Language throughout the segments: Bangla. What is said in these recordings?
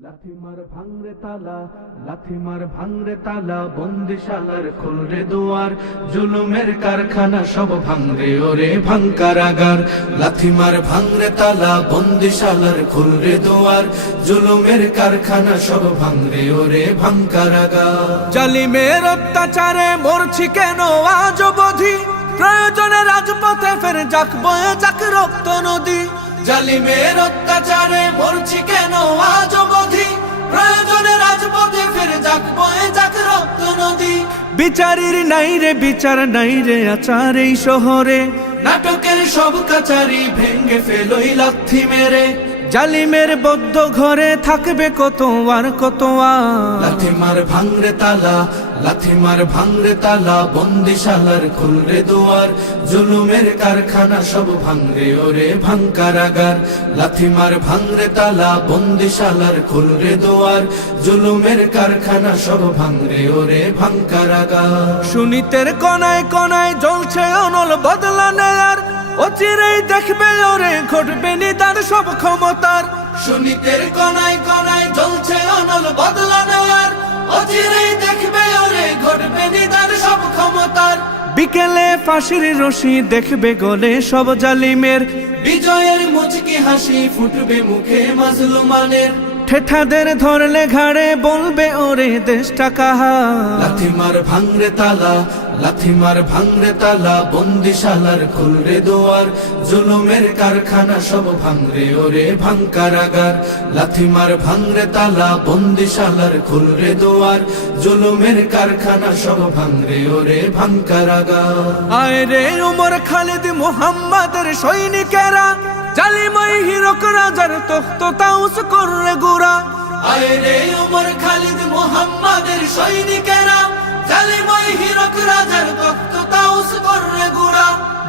লাথি মার ভাঙরে তালা বন্দিশালার খুলরে দুয়ার জুলুমের কারখানা সব ভাঙরে ওরে ভাঙকারাগার লাথি মার ভাঙরে তালা বন্দিশালার খুলরে দুয়ার জুলুমের কারখানা সব ভাঙরে ওরে ভাঙকারাগার জালিমের অত্যাচারে মরছি কেন আজ অবধি প্রয়োজনে রাজপথে ফের যাক বয়ে যাক রক্ত নদী জালিমের অত্যাচারে মরছি কেন আজ অবধি প্রয়োজনে রাজপথে ফের যাক বয়ে যাক রক্ত নদী বিচারের নাই রে বিচার নাই রে আচার এই শহরে নাটকের সব কাচারি ভেঙ্গে ফেলোই লাথি মেরে জালিমের বদ্ধ ঘরে থাকবে কত আর কত লাথি মার ভাঙরে তালা লাথি মার ভাঙরে তালা বন্দিশালার খুলরে দুয়ার জুলুমের কারখানা সব ভাঙরে ওরে ভাঙকারাগার লাথি মার ভাঙরে তালা বন্দিশালার খুলরে দুয়ার জুলুমের কারখানা সব ভাঙরে ওরে ভাঙকারাগার সুনীতের কনায় কনায় জ্বলছে অনল বদলা নেয়ার অচিরেই দেখবে ওরে ঘটবে নিদান সব ক্ষমতার সুনীতের কনায় কনায় জ্বলছে অনল বদলা নেয়ার অচিরেই দেখবে ওরে ঘটবে নিদান সব ক্ষমতার বিকেলে ফাঁসির রশি দেখবে গলে সব জালিমের বিজয়ের মুচকি হাসি ফুটবে মুখে মাজলুমানের ঠেঠাদের ধরলে ঘাড়ে বলবে ওরে দেশটা কাহা লাথি মার ভাঙরে তালা লাথি মার ভাঙরে তালা বন্দিশালার খুলরে দুয়ার জুলুমের কারখানা সব ভাঙরে ওরে ভাঙকারাগার লাথি মার ভাঙরে তালা বন্দিশালার খুলরে দুয়ার জুলুমের কারখানা সব ভাঙরে ওরে ভাঙকারাগার আয় রে উমর খালিদ মুহাম্মাদের সৈনিকেরা জালিমাই হিরক রাজার তখ্ত তাউস কররে গুরা আয় রে উমর খালিদ মুহাম্মাদের সৈনিকেরা জালিমাই হিরক রাজার তখ্ত তাউস কররে গুরা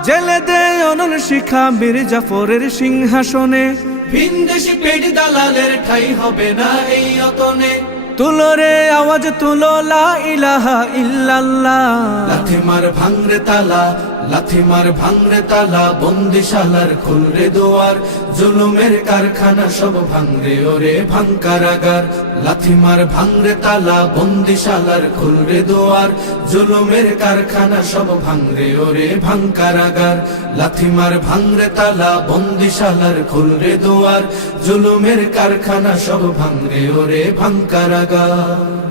জেলে দে অনল শিখা বীর জাফরের সিংহাসনে ভিনদেশি পেট দালালের ঠাই হবে না এই অতনে তুলো রে আওয়াজ তুলো লা ইলাহা ইল্লাল্লাহ লাথি মার ভাঙরে তালা লাথি মার ভাঙরে তালা বন্দিশালার খুলরে দুয়ার জুলুমের কারখানা সব ভাঙরে ওরে ভাঙকারাগার লাথি মার ভাঙরে তালা বন্দিশালার খুলরে দুয়ার জুলুমের কারখানা সব ভাঙরে ওরে ভাঙকারাগার লাথি মার ভাঙরে তালা বন্দিশালার খুলরে দুয়ার জুলুমের কারখানা সব ভাঙরে ওরে ভাঙকারাগার